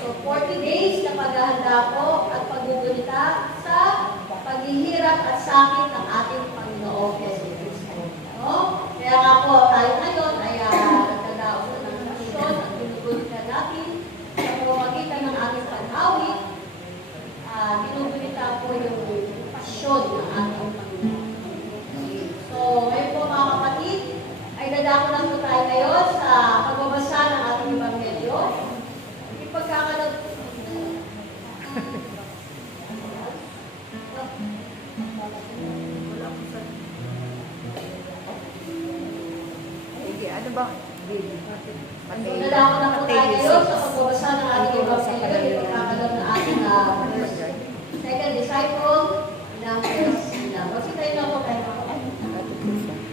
So, 40 days na paghahanda po at paggugunita sa paghihirap at sakit ng ating Panginoong Yesu Cristo. No? Kaya nga po, tayo ngayon ay nagkadaos ng pasyon at ginugunita natin sa pamamagitan ng ating pag-awit. Ginugunita po yung pasyon ng ating Panginoon. So, ngayon po mga kapatid, ay dadako na po tayo ngayon sa pagbabasa ng ating Ebanghelyo. Pagkakalat ano ba? Nadako na po tayo ngayon sa pagbabasa ng ating